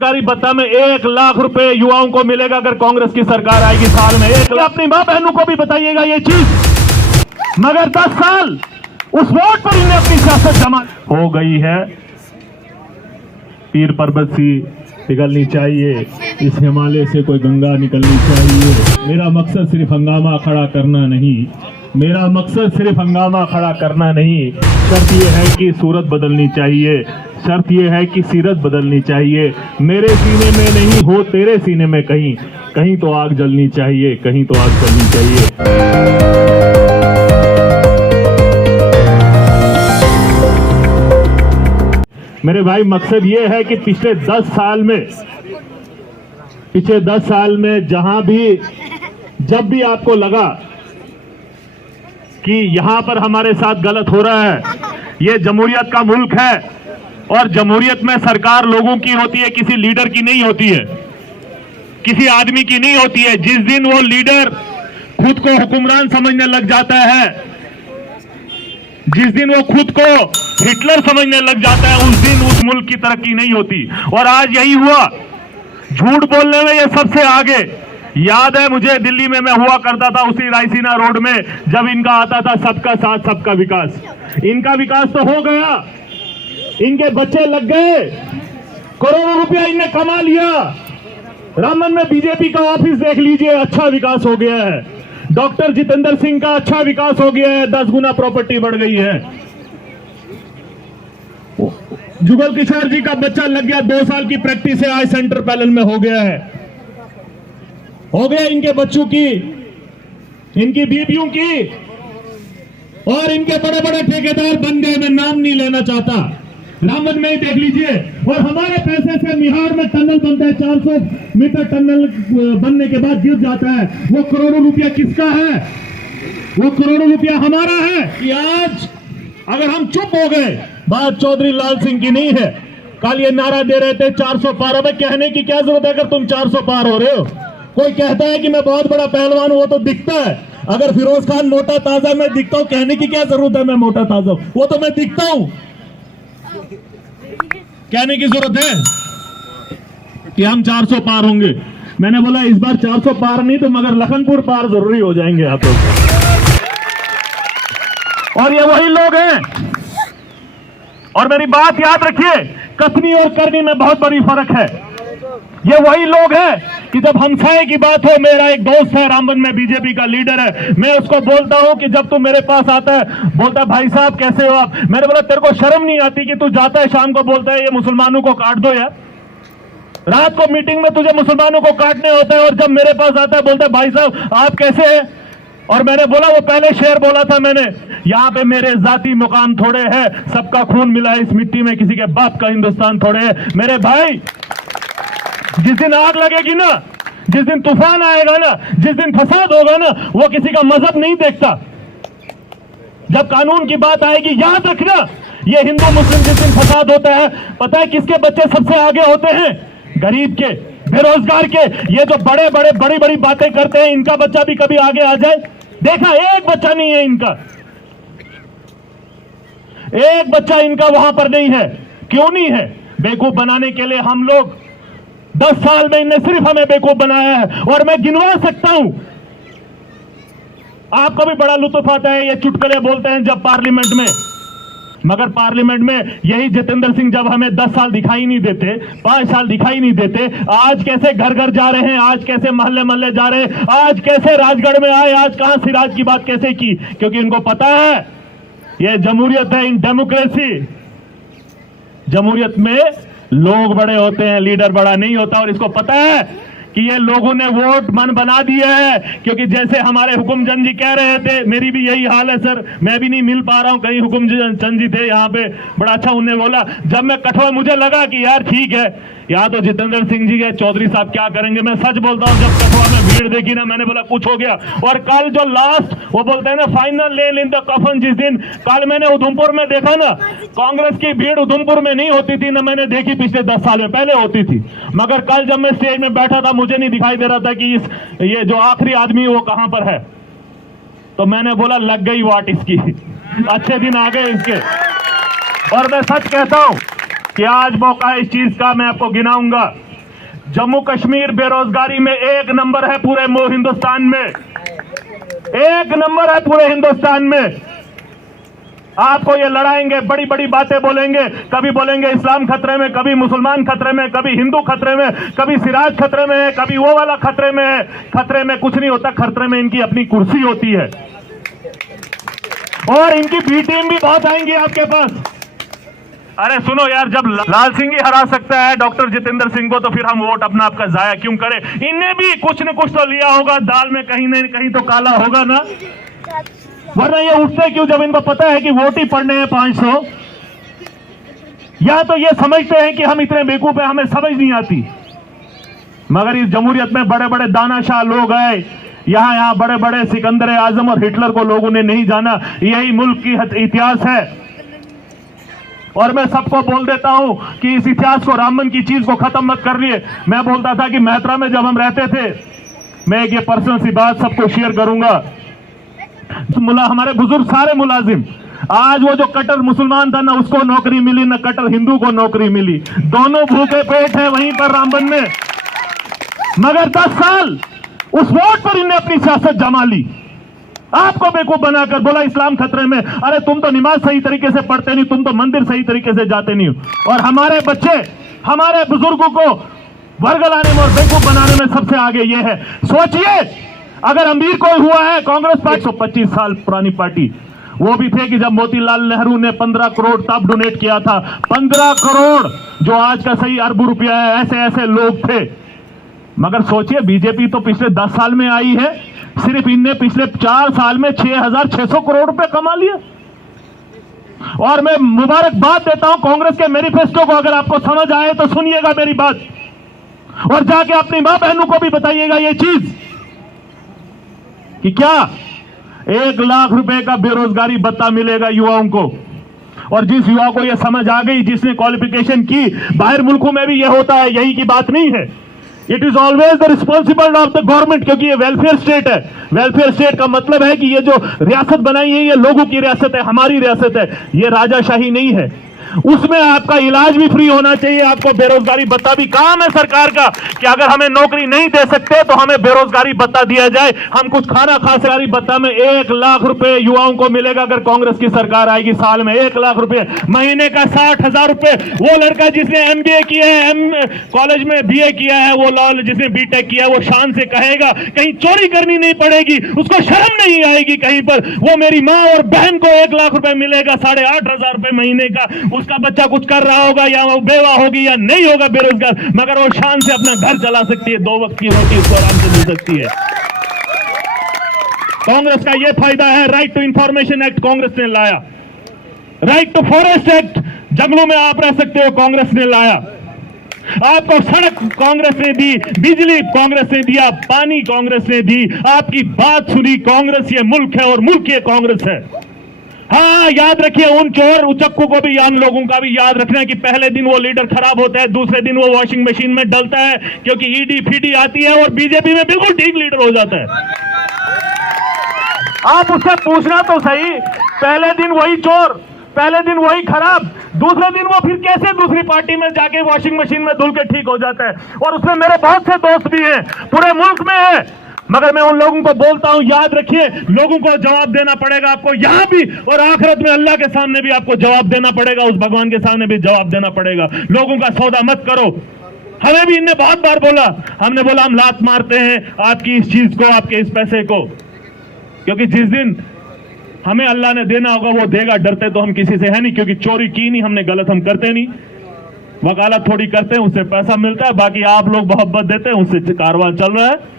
सरकारी भत्ता में 1 लाख रुपए युवाओं को मिलेगा अगर कांग्रेस की सरकार आएगी साल में 1 लाख। अपनी मां बहनों को भी बताइएगा ये चीज। मगर 10 साल उस वोट पर इन्हें अपनी सियासत जमा हो गई है। पीर पर्वत सी पिघलनी चाहिए, इस हिमालय से कोई गंगा निकलनी चाहिए। मेरा मकसद सिर्फ हंगामा खड़ा करना नहीं, मेरा मकसद सिर्फ हंगामा खड़ा करना नहीं। शर्त यह है कि सूरत बदलनी चाहिए, शर्त यह है कि सीरत बदलनी चाहिए। मेरे सीने में नहीं हो तेरे सीने में कहीं, कहीं तो आग जलनी चाहिए, कहीं तो आग जलनी चाहिए। मेरे भाई मकसद ये है कि पिछले 10 साल में जहां भी जब भी आपको लगा कि यहां पर हमारे साथ गलत हो रहा है, ये जमहूरियत का मुल्क है और जमहूरियत में सरकार लोगों की होती है, किसी लीडर की नहीं होती है, किसी आदमी की नहीं होती है। जिस दिन वो लीडर खुद को हुक्मरान समझने लग जाता है, जिस दिन वो खुद को हिटलर समझने लग जाता है, उस दिन उस मुल्क की तरक्की नहीं होती। और आज यही हुआ। झूठ बोलने में ये सबसे आगे। याद है मुझे, दिल्ली में मैं हुआ करता था उसी रायसीना रोड में, जब इनका आता था सबका साथ सबका विकास। इनका विकास तो हो गया, इनके बच्चे लग गए, करोड़ों रुपया इनने कमा लिया। रामबन में बीजेपी का ऑफिस देख लीजिए, अच्छा विकास हो गया है। डॉक्टर जितेंद्र सिंह का अच्छा विकास हो गया है, 10 गुना प्रॉपर्टी बढ़ गई है। जुगल किशोर जी का बच्चा लग गया, 2 साल की प्रैक्टिस है, आज सेंटर पैनल में हो गया है। हो गया इनके बच्चों की, इनकी बीबियों की, और इनके बड़े बड़े ठेकेदार बन गए। मैं नाम नहीं लेना चाहता, रामबन में ही देख लीजिए। और हमारे पैसे से मिहाड़ में टनल बनता है, 400 मीटर टनल बनने के बाद गिर जाता है। वो करोड़ों रुपया किसका है? वो करोड़ों रुपया हमारा है। कि आज अगर हम चुप हो गए, बात चौधरी लाल सिंह की नहीं है। कल ये नारा दे रहे थे 400 पार। अब कहने की क्या जरूरत है अगर तुम 400 पार हो रहे हो? कोई कहता है कि मैं बहुत बड़ा पहलवान हूं, वो तो दिखता है। अगर फिरोज खान मोटा ताजा मैं दिखता हूं, कहने की क्या जरूरत है मैं मोटा ताजा हूं? वो तो मैं दिखता हूं, कहने की जरूरत है कि हम 400 पार होंगे। मैंने बोला इस बार 400 पार नहीं तो मगर लखनपुर पार जरूरी हो जाएंगे आप लोग। और ये वही लोग हैं। और मेरी बात याद रखिए, कथनी और करनी में बहुत बड़ी फर्क है। ये वही लोग हैं कि जब हमसाये की बात हो, मेरा एक दोस्त है रामबन में बीजेपी का लीडर है, मैं उसको बोलता हूं कि जब तू मेरे पास आता है, बोलता है भाई साहब कैसे हो आप? मैंने बोला तेरे को शर्म नहीं आती कि तू जाता है शाम को बोलता है ये मुसलमानों को काट दो यार। रात को मीटिंग में तुझे मुसलमानों को काटने होता है और जब मेरे पास आता है बोलता है भाई साहब आप कैसे हैं? और मैंने बोला, वो पहले शेर बोला था मैंने, यहां पे मेरे जाती मुकाम थोड़े हैं, सबका खून मिला है इस मिट्टी में, किसी के बाप का हिंदुस्तान थोड़े है। मेरे भाई जिस दिन आग लगेगी ना, जिस दिन तूफान आएगा ना, जिस दिन फसाद होगा ना, वो किसी का मजहब नहीं देखता। जब कानून की बात आएगी, याद रखना, ये हिंदू मुस्लिम जिस दिन फसाद होता है, पता है किसके बच्चे सबसे आगे होते हैं? गरीब के, बेरोजगार के। ये जो बड़े बड़े बड़ी बड़ी बातें करते हैं, इनका बच्चा भी कभी आगे आ जाए? देखा, एक बच्चा नहीं है इनका, एक बच्चा इनका वहां पर नहीं है। क्यों नहीं है? बेवकूफ बनाने के लिए हम लोग 10 साल में इनने सिर्फ हमें बेवकूफ बनाया है। और मैं गिनवा सकता हूं, आपको भी बड़ा लुत्फ आता है, ये चुटकुले बोलते हैं जब पार्लियामेंट में, मगर पार्लियामेंट में यही जितेंद्र सिंह जब हमें 10 साल दिखाई नहीं देते, 5 साल दिखाई नहीं देते, आज कैसे घर घर जा रहे हैं, आज कैसे मोहल्ले मोहल्ले जा रहे हैं, आज कैसे राजगढ़ में आए, आज कहां सिराज की बात कैसे की? क्योंकि इनको पता है ये जमहूरियत है, इन डेमोक्रेसी। जमहूरियत में लोग बड़े होते हैं, लीडर बड़ा नहीं होता। और इसको पता है कि ये लोगों ने वोट मन बना दिया है। क्योंकि जैसे हमारे हुकुमचंद जी कह रहे थे, मेरी भी यही हाल है सर, मैं भी नहीं मिल पा रहा हूं। कहीं हुकुमचंद जी थे यहाँ पे, बड़ा अच्छा उन्होंने बोला, जब मैं कठुआ मुझे लगा कि यार ठीक है, यहाँ तो जितेंद्र सिंह जी के चौधरी साहब क्या करेंगे। मैं सच बोलता हूँ, जब कठुआ में भीड़ देखी ना, मैंने बोला कुछ हो गया। और कल जो लास्ट वो बोलते हैं ना, फाइनल नेल इन द कफन, जिस दिन कल मैंने उधमपुर में देखा ना, कांग्रेस की भीड़ उधमपुर में नहीं होती थी ना, मैंने देखी पिछले 10 साल में, पहले होती थी। मगर कल जब मैं स्टेज में बैठा था, मुझे नहीं दिखाई दे रहा था कि ये जो आखिरी आदमी वो कहां पर है। तो मैंने बोला लग गई वाट इसकी, अच्छे दिन आ गए इसके। और मैं सच कहता हूं कि आज मौका है इस चीज का, मैं आपको गिनाऊंगा। जम्मू कश्मीर बेरोजगारी में 1 नंबर है पूरे हिंदुस्तान में, 1 नंबर है पूरे हिंदुस्तान में। आपको ये लड़ाएंगे, बड़ी बड़ी बातें बोलेंगे, कभी बोलेंगे इस्लाम खतरे में, कभी मुसलमान खतरे में, कभी हिंदू खतरे में, कभी सिराज खतरे में है, कभी वो वाला खतरे में है। खतरे में कुछ नहीं होता, खतरे में इनकी अपनी कुर्सी होती है। और इनकी बी टीम भी बहुत आएंगी आपके पास। अरे सुनो यार, जब लाल सिंह ही हरा सकता है डॉक्टर जितेंद्र सिंह को, तो फिर हम वोट अपना आपका जाया क्यों करें? इनने भी कुछ न कुछ तो लिया होगा, दाल में कहीं न कहीं तो काला होगा ना, वरना ये उठते क्यों जब इनको पता है कि वोट ही पड़ने हैं 500? या तो ये समझते हैं कि हम इतने बेवकूफ हैं, हमें समझ नहीं आती। मगर इस जमहूरियत में बड़े बड़े दानाशाह लोग आए, यहां बड़े बड़े सिकंदर आजम और हिटलर को लोगों ने नहीं जाना। यही मुल्क की इतिहास है। और मैं सबको बोल देता हूं कि इस इतिहास को, रामबन की चीज को खत्म मत कर लिए। मैं बोलता था कि मेहतरा में जब हम रहते थे, मैं एक ये पर्सनल सी बात सबको शेयर करूंगा। हमारे बुजुर्ग सारे मुलाजिम, आज वो जो कट्टर मुसलमान था ना उसको नौकरी मिली, ना कट्टर हिंदू को नौकरी मिली, दोनों भूखे पेट हैं वहीं पर रामबन में। मगर 10 साल उस वोट पर इन्हें अपनी सियासत जमा ली, आपको बेवकूफ बनाकर बोला इस्लाम खतरे में। अरे तुम तो नमाज सही तरीके से पढ़ते नहीं, तुम तो मंदिर सही तरीके से जाते नहीं हो। और हमारे बच्चे, हमारे बुजुर्गों को वर्गलाने में और बेवकूफ बनाने में सबसे आगे ये है। सोचिए, अगर अमीर कोई हुआ है, कांग्रेस पार्टी 125 साल पुरानी पार्टी, वो भी थे कि जब मोतीलाल नेहरू ने 15 करोड़ तब डोनेट किया था। 15 करोड़ जो आज का सही अरबों रुपया है, ऐसे ऐसे लोग थे। मगर सोचिए, बीजेपी तो पिछले 10 साल में आई है, सिर्फ इनने पिछले 4 साल में 6,600 करोड़ रुपए कमा लिया। और मैं मुबारकबाद देता हूं कांग्रेस के मैनिफेस्टो को। अगर आपको समझ आए तो सुनिएगा मेरी बात, और जाके अपनी मां बहनों को भी बताइएगा ये चीज कि क्या 1 लाख रुपए का बेरोजगारी भत्ता मिलेगा युवाओं को। और जिस युवा को यह समझ आ गई, जिसने क्वालिफिकेशन की, बाहर मुल्कों में भी यह होता है, यही की बात नहीं है। It is always the responsible of the government, क्योंकि ये वेलफेयर स्टेट है। वेलफेयर स्टेट का मतलब है कि ये जो रियासत बनाई है, ये लोगों की रियासत है, हमारी रियासत है, ये राजाशाही नहीं है। उसमें आपका इलाज भी फ्री होना चाहिए, आपको बेरोजगारी भत्ता भी। काम है सरकार का कि अगर हमें नौकरी नहीं दे सकते तो हमें बेरोजगारी भत्ता दिया जाए, हम कुछ खाना खा सरकारी भत्ता में 1 लाख रुपए युवाओं को मिलेगा अगर कांग्रेस की सरकार आएगी। साल में 1 लाख रुपए, महीने का 60,000 रुपए। वो लड़का जिसने MBA किया है, कॉलेज में BA किया है, वो जिसने BTech किया है, वो शान से कहेगा कहीं चोरी करनी नहीं पड़ेगी, उसको शर्म नहीं आएगी कहीं पर। वो मेरी माँ और बहन को 1 लाख रुपए मिलेगा, 8,500 रुपए महीने का। उसका बच्चा कुछ कर रहा होगा या वो बेवा होगी या नहीं होगा बेरोजगार, मगर वो शान से अपना घर चला सकती है, 2 वक्त की रोटी उसको आराम से मिल सकती है। कांग्रेस का यह फायदा है। Right to information act Congress ने लाया, राइट टू फॉरेस्ट एक्ट, जंगलों में आप रह सकते हो, कांग्रेस ने लाया। आपको सड़क कांग्रेस ने दी, बिजली कांग्रेस ने दिया, पानी कांग्रेस ने दी, आपकी बात सुनी कांग्रेस। ये मुल्क है और मुल्क ये कांग्रेस है। हाँ, याद रखिए, उन चोर उचक्कों को भी, यान लोगों का भी याद रखना कि पहले दिन वो लीडर खराब होता है, दूसरे दिन वो वॉशिंग मशीन में डलता है, क्योंकि ईडी फीडी आती है और बीजेपी में बिल्कुल ठीक लीडर हो जाता है। आप उससे पूछना तो सही, पहले दिन वही चोर, पहले दिन वही खराब, दूसरे दिन वो फिर कैसे दूसरी पार्टी में जाके वॉशिंग मशीन में धुल के ठीक हो जाता है। और उसमें मेरे बहुत से दोस्त भी हैं, पूरे मुल्क में है। मगर मैं उन लोगों को बोलता हूं, याद रखिए, लोगों को जवाब देना पड़ेगा आपको यहां भी, और आखिरत में अल्लाह के सामने भी आपको जवाब देना पड़ेगा, उस भगवान के सामने भी जवाब देना पड़ेगा। लोगों का सौदा मत करो। हमें भी इनने बहुत बार बोला, हमने बोला हम लात मारते हैं आपकी इस चीज को, आपके इस पैसे को, क्योंकि जिस दिन हमें अल्लाह ने देना होगा वो देगा। डरते तो हम किसी से है नहीं, क्योंकि चोरी की नहीं हमने, गलत हम करते नहीं, वकालत थोड़ी करते हैं, उससे पैसा मिलता है, बाकी आप लोग मोहब्बत देते हैं, उससे कारवां चल रहा है।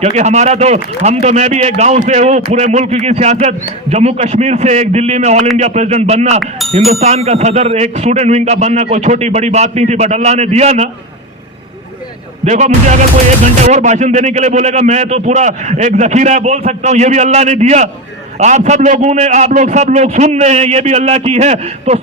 क्योंकि हमारा तो, मैं भी एक गांव से हूं, पूरे मुल्क की सियासत, जम्मू कश्मीर से एक दिल्ली में ऑल इंडिया प्रेसिडेंट बनना, हिंदुस्तान का सदर, एक स्टूडेंट विंग का बनना कोई छोटी बड़ी बात नहीं थी, बट अल्लाह ने दिया ना। देखो, मुझे अगर कोई 1 घंटे और भाषण देने के लिए बोलेगा, मैं तो पूरा एक जखीरा है बोल सकता हूं, ये भी अल्लाह ने दिया। आप लोग सब लोग सुन रहे हैं, ये भी अल्लाह की है। तो